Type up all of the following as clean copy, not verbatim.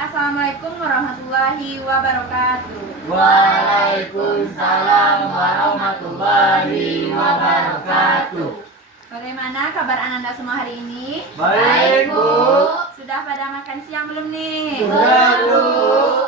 Assalamualaikum warahmatullahi wabarakatuh. Waalaikumsalam warahmatullahi wabarakatuh. Bagaimana kabar Ananda semua hari ini? Baik, Bu. Sudah pada makan siang belum nih? Sudah, Bu.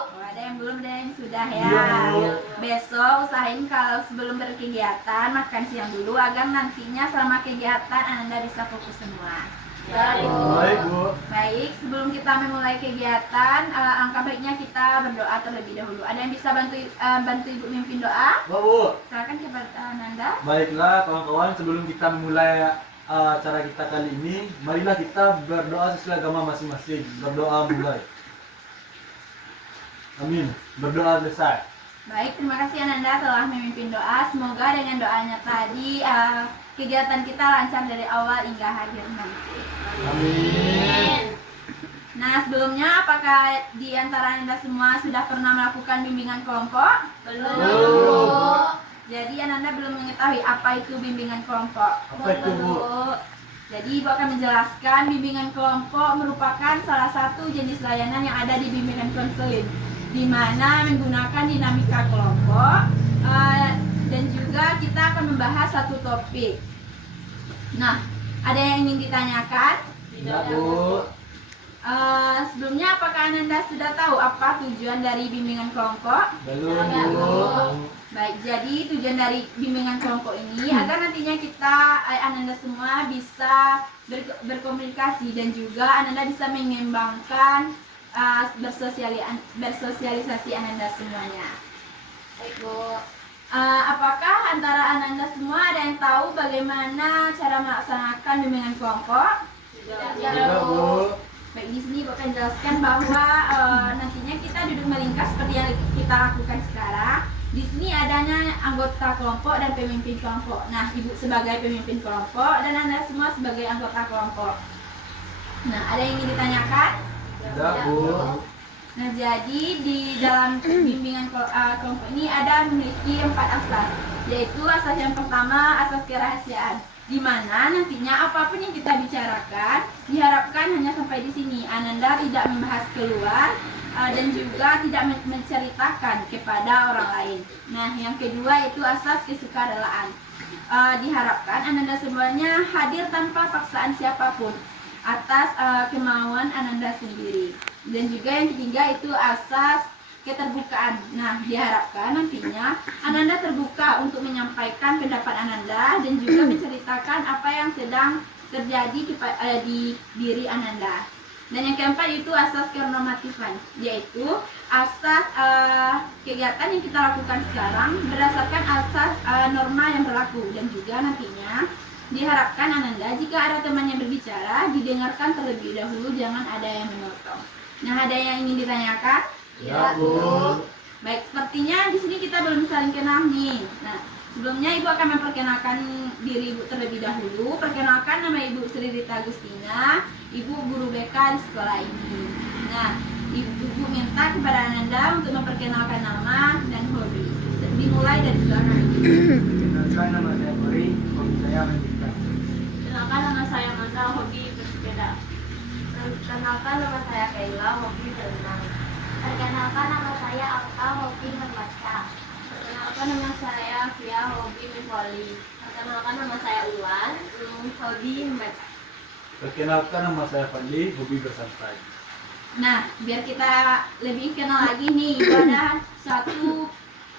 Oh, ada yang belum, ada yang sudah ya. Iya, Bu. Besok usahain kalau sebelum berkegiatan makan siang dulu agar nantinya selama kegiatan Ananda bisa fokus semua. Baik, Bu. Baik, sebelum kita memulai kegiatan, alangkah baiknya kita berdoa terlebih dahulu. Ada yang bisa bantu Ibu mimpin doa? Bu. Silakan kepada Ananda. Baiklah, kawan-kawan, sebelum kita memulai acara kita kali ini, marilah kita berdoa sesuai agama masing-masing. Berdoa mulai. Amin. Berdoa selesai. Baik, terima kasih Ananda telah memimpin doa. Semoga dengan doanya tadi kegiatan kita lancar dari awal hingga akhir nanti. Amin. Nah, sebelumnya apakah di antara Ananda semua sudah pernah melakukan bimbingan kelompok? Belum. Jadi Ananda belum mengetahui apa itu bimbingan kelompok. Apa itu, Bu? Jadi Ibu akan menjelaskan bimbingan kelompok merupakan salah satu jenis layanan yang ada di bimbingan konseling, di mana menggunakan dinamika kelompok dan juga kita akan membahas satu topik. Nah, ada yang ingin ditanyakan? Tidak, Bu. Sebelumnya apakah Ananda sudah tahu apa tujuan dari bimbingan kelompok? Belum, Tidak, Bu. Baik, jadi tujuan dari bimbingan kelompok ini agar nantinya kita, Ananda semua bisa berkomunikasi dan juga Ananda bisa mengembangkan bersosialisasi Ananda semuanya. Baik, Bu. Apakah antara Ananda semua ada yang tahu bagaimana cara melaksanakan bimbingan kelompok? Tidak, Bu. Baik, di sini Ibu akan jelaskan bahwa nantinya kita duduk melingkar seperti yang kita lakukan sekarang. Di sini adanya anggota kelompok dan pemimpin kelompok. Nah, Ibu sebagai pemimpin kelompok dan Anda semua sebagai anggota kelompok. Nah, ada yang ingin ditanyakan? Tidak, Bu. Nah, jadi di dalam bimbingan kelompok ini ada memiliki 4 asas, yaitu asas yang pertama, asas kerahasiaan, di mana nantinya apapun yang kita bicarakan diharapkan hanya sampai di sini. Ananda tidak membahas keluar dan juga tidak menceritakan kepada orang lain. Nah, yang kedua itu asas kesukarelaan. Diharapkan Ananda semuanya hadir tanpa paksaan siapapun atas kemauan Ananda sendiri. Dan juga yang ketiga itu asas keterbukaan. Nah, diharapkan nantinya Ananda terbuka untuk menyampaikan pendapat Ananda dan juga menceritakan apa yang sedang terjadi di diri Ananda. Dan yang keempat itu asas kenormatifan, yaitu asas kegiatan yang kita lakukan sekarang berdasarkan asas norma yang berlaku. Dan juga nantinya diharapkan Ananda jika ada teman yang berbicara didengarkan terlebih dahulu, jangan ada yang memotong. Nah, ada yang ingin ditanyakan? Ya, Bu. Baik, sepertinya di sini kita belum saling kenal nih. Nah, sebelumnya Ibu akan memperkenalkan diri Ibu terlebih dahulu. Perkenalkan, nama Ibu Sri Rita Agustina, Ibu guru BK di sekolah ini. Nah, Ibu minta kepada Ananda untuk memperkenalkan nama dan hobi. Dimulai dari sebelah Kenalkan, nama saya Mori, hobi saya mendidik. Kenalkan, nama saya Manda, hobi bersepeda. Perkenalkan, nama saya Kaila, hobi berenang. Perkenalkan, nama saya Alta, hobi membaca. Perkenalkan, nama saya Fia, hobi memvoli. Perkenalkan, nama saya Ulan, hobi membaca. Perkenalkan, nama saya Fadli, hobi bersantai. Nah, biar kita lebih kenal lagi nih, itu ada satu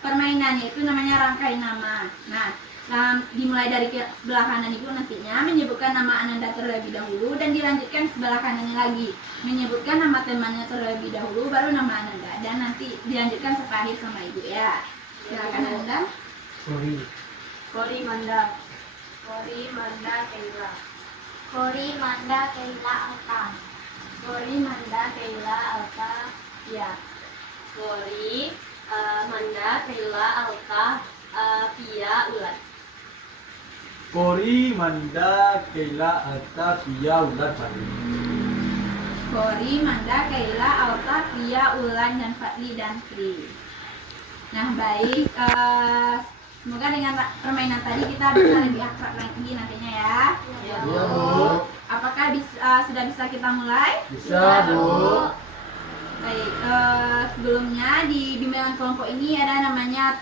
permainan, yaitu namanya rangkai nama. Nah, dimulai dari sebelah kanan Ibu nantinya menyebutkan nama Ananda terlebih dahulu dan dilanjutkan sebelah kanannya lagi menyebutkan nama temannya terlebih dahulu, baru nama Ananda, dan nanti dilanjutkan sampai akhir sama Ibu ya. Silakan Ananda. Kori Manda. Kori Manda Kaila. Kori, Manda, Kaila, Alta. Kori Manda Kaila Alta. Ya. Kori Manda Kaila Alta. Pia Ulan. Kori, Manda, Keila, Alta, Pia, Ulan, Fadli. Kori, Manda, Kaila, Alta, Pia, Ulan, dan Fadli dan Sri. Nah, baik, semoga dengan permainan tadi kita bisa lebih akrab lagi nantinya ya. Ya, Iya, Bu. Apakah sudah bisa kita mulai? Bisa, Bu. Baik, sebelumnya di bimbingan kelompok ini ada namanya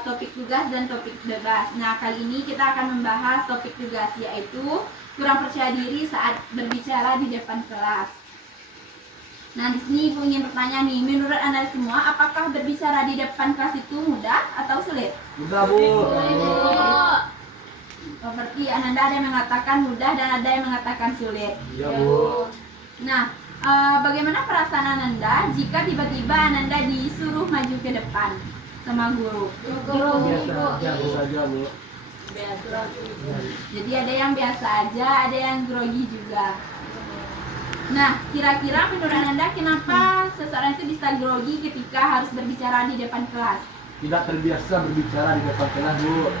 topik tugas dan topik bebas. Nah, kali ini kita akan membahas topik tugas, yaitu kurang percaya diri saat berbicara di depan kelas. Nah, di sini Ibu ingin bertanya nih, menurut Anda semua, apakah berbicara di depan kelas itu mudah atau sulit? Mudah, Bu. Oh, berarti Ananda ada yang mengatakan mudah dan ada yang mengatakan sulit. Iya, Bu. Nah, bagaimana perasaan Ananda jika tiba-tiba Ananda disuruh maju ke depan sama guru? Biasa saja, Bu. Jadi ada yang biasa aja, ada yang grogi juga. Nah, kira-kira menurut Ananda kenapa seseorang itu bisa grogi ketika harus berbicara di depan kelas? Tidak terbiasa berbicara di depan kelas, Bu.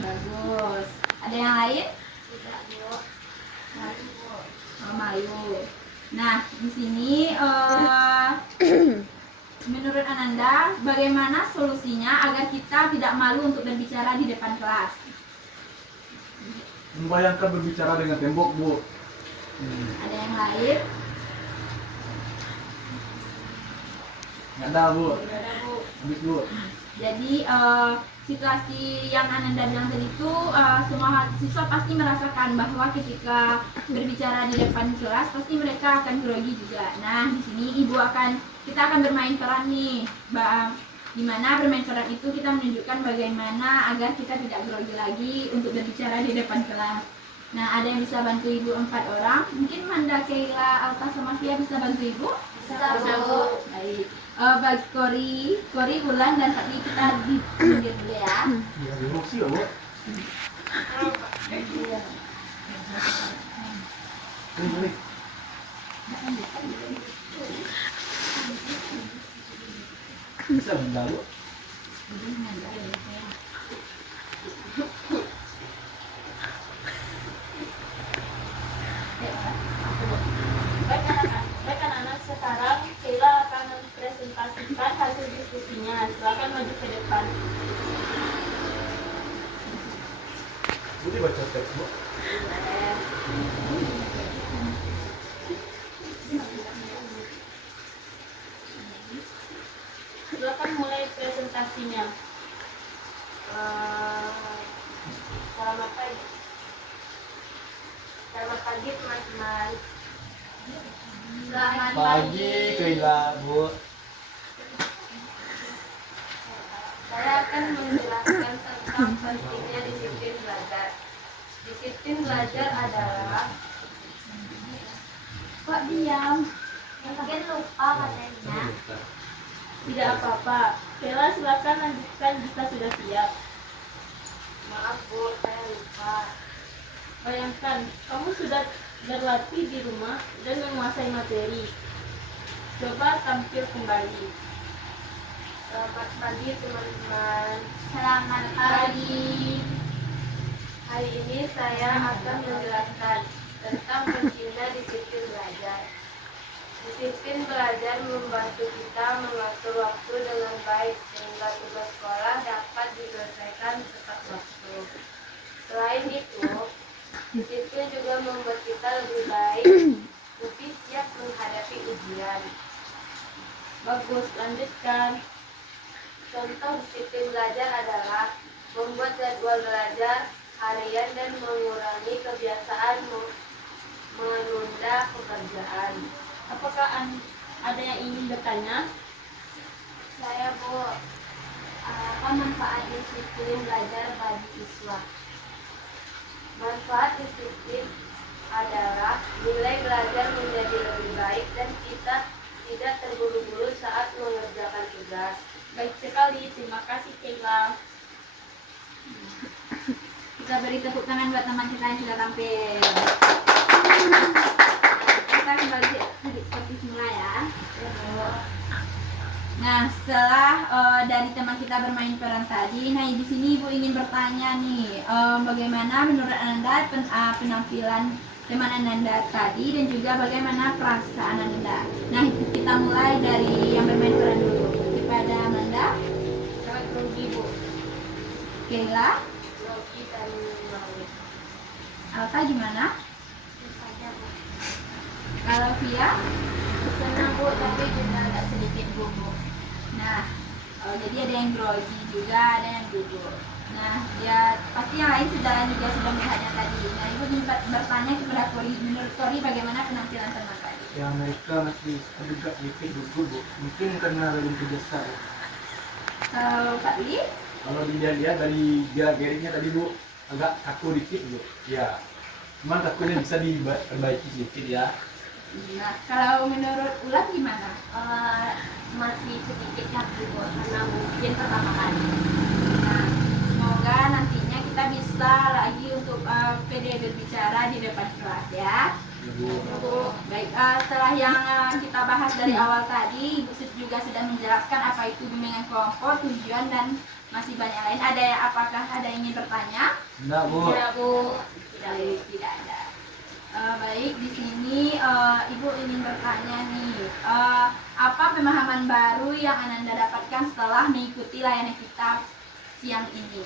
Bagus. Ada yang lain? Tidak, Bu. Oh, malu. Nah, di sini menurut Ananda, bagaimana solusinya agar kita tidak malu untuk berbicara di depan kelas? Membayangkan berbicara dengan tembok, Bu. Ada yang lain? Nggak ada, Bu. Habis, Bu. Jadi situasi yang Ananda bilang tadi itu semua siswa pasti merasakan bahwa ketika berbicara di depan kelas pasti mereka akan grogi juga. Nah, di sini kita akan bermain peran nih, di mana bermain peran itu kita menunjukkan bagaimana agar kita tidak grogi lagi untuk berbicara di depan kelas. Nah, ada yang bisa bantu Ibu 4 orang. Mungkin Manda, Keila, Alta, sama Fia bisa bantu Ibu? Bisa, Bu. Baik. Bagi Kori, Ulan, dan Fatih kita ditunjuk dulu ya. Ya, emosi loh, Bu. Ini. Bisa benda, Bu. Baik anak-anak, sekarang Sheila akan mempresentasikan hasil diskusinya. Silakan maju ke depan. Bu, baca teks, Bu. Silakan mulai presentasinya. Selamat pagi. Selamat pagi, teman-teman. Selamat Pagi, Keila, Bu. Saya akan menjelaskan tentang pentingnya disiplin belajar. Disiplin belajar adalah... Kok diam? Mungkin lupa katanya. Tidak apa-apa. Sheila, silakan lanjutkan jika sudah siap. Maaf, Bu, saya lupa. Bayangkan, kamu sudah berlatih di rumah dan menguasai materi. Coba tampil kembali. Selamat pagi, teman-teman. Selamat pagi. Hari ini saya akan menjelaskan tentang pentingnya disiplin belajar. Disiplin belajar membantu kita mengatur waktu dengan baik sehingga tugas sekolah dapat diselesaikan tepat waktu. Selain itu, disiplin juga membuat kita lebih baik, lebih siap menghadapi ujian. Bagus, lanjutkan. Contoh disiplin belajar adalah membuat jadwal belajar harian dan mengurangi kebiasaan menunda pekerjaan. Apakah ada yang ingin bertanya? Saya, Bu, apa manfaat disiplin belajar bagi siswa? Manfaat disiplin adalah nilai belajar menjadi lebih baik dan kita tidak terburu-buru saat mengerjakan tugas. Baik sekali, terima kasih Keila. Kita beri tepuk tangan buat teman kita yang sudah tampil. Kita kembali seperti semula ya. Nah, setelah dari teman kita bermain peran tadi, nah di sini Ibu ingin bertanya nih, bagaimana menurut Anda penampilan teman Ananda tadi dan juga bagaimana perasaan Ananda. Nah, kita mulai dari yang bermain peran dulu. Kepada Amanda, Sangat rugi, Bu. Keila, Logi dan Maui. Alta gimana? Kalau Via, Senang Senang Bu, tapi juga agak sedikit gugup. Nah, jadi ada yang grogi juga, ada yang gugup. Nah, ya pasti yang lain juga sudah melihatnya tadi. Nah, Ibu ingin bertanya kepada Kori, menurut Kori bagaimana penampilan teman tadi? Ya mereka masih agak sedikit gugup Bu. Mungkin karena belum terbiasa Bu. Pak Lee? Kalau dilihat-lihat dari gerak-geriknya tadi Bu, agak kaku dikit Bu. Ya, cuman kakunya bisa diperbaiki sedikit ya. Nah, kalau menurut Ulan gimana? Masih sedikit kaku Bu, karena mungkin pertama kali. Nah, semoga nantinya kita bisa lagi untuk pede berbicara di depan kelas ya. Ya Bu. Baik, setelah yang kita bahas dari awal tadi, Ibu juga sudah menjelaskan apa itu bimbingan kelompok, tujuan dan masih banyak lain. Apakah ada yang ingin bertanya? Enggak Bu. Tidak Bu. Baik, tidak ada. Baik, di sini Ibu ingin bertanya nih, apa pemahaman baru yang Ananda dapatkan setelah mengikuti layanan kita siang ini?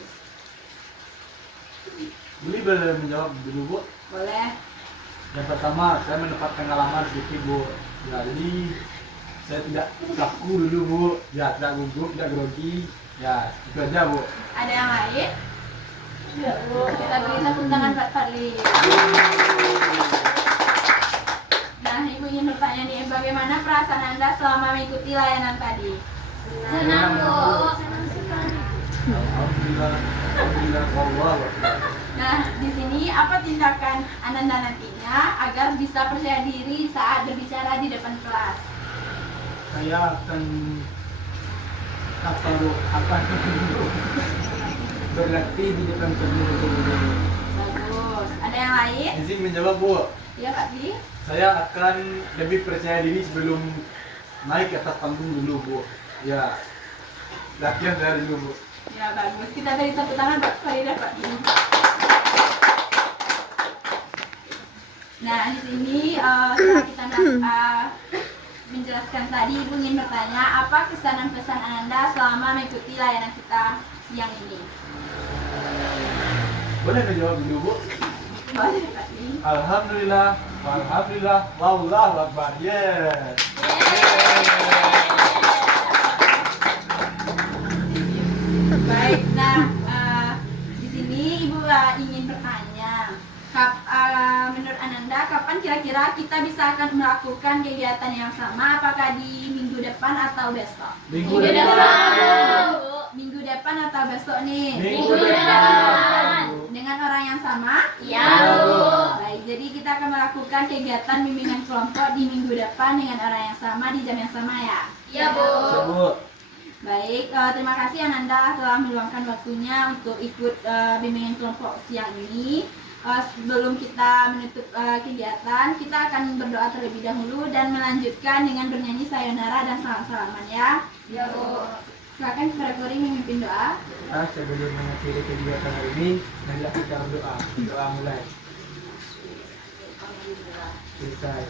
Beli boleh menjawab dulu Bu. Boleh? Yang pertama, saya mendapat pengalaman sedikit Bu. Ya, jadi saya tidak kaku dulu Bu. Ya, tidak gugup, tidak grogi. Ya, itu aja Bu. Ada yang lain? Ya, Bu. Kita beri tepuk tangan Pak Fadli. Nah, Ibu ingin bertanya nih, bagaimana perasaan Anda selama mengikuti layanan tadi? Senang Bu. Senang sekali. Alhamdulillah, alhamdulillah, wallah. Nah, di sini apa tindakan Ananda nantinya agar bisa percaya diri saat berbicara di depan kelas? Saya akan berlatih di depan cermin. Bagus. Ada yang lain? Izin menjawab Bu. Ya, Pak Di. Saya akan lebih percaya diri sebelum naik ke atas panggung dulu Bu. Ya, latihan dari dulu Bu. Ya, bagus. Kita beri tepuk tangan Pak Farida, Pak Di. Nah, di sini setelah kita menjelaskan tadi, Ibu ingin bertanya, apa kesan dan pesan Anda selama mengikuti layanan kita siang ini? Boleh menjawab dulu Bu? Boleh, Pak Di. Alhamdulillah, alhamdulillah, wallahu akbar. Yes. Baik, nah di sini Ibu ingin bertanya, menurut Ananda kapan kira-kira kita bisa akan melakukan kegiatan yang sama? Apakah di minggu depan atau besok? Minggu Minggu depan. depan. Minggu depan atau besok nih? Minggu depan. Dengan orang yang sama? Iya Bu. Baik, jadi kita akan melakukan kegiatan bimbingan kelompok di minggu depan dengan orang yang sama di jam yang sama ya? Iya Bu. Bu. Baik, terima kasih Ananda telah meluangkan waktunya untuk ikut bimbingan kelompok siang ini. Sebelum kita menutup kegiatan, kita akan berdoa terlebih dahulu dan melanjutkan dengan bernyanyi sayonara dan salam-salaman ya. Iya Bu. Silakan kepada Kori memimpin doa. Sebelum mengakhiri kegiatan hari ini, marilah kita berdoa. Doa mulai. Selesai.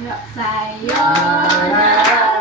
Yuk, sayonara.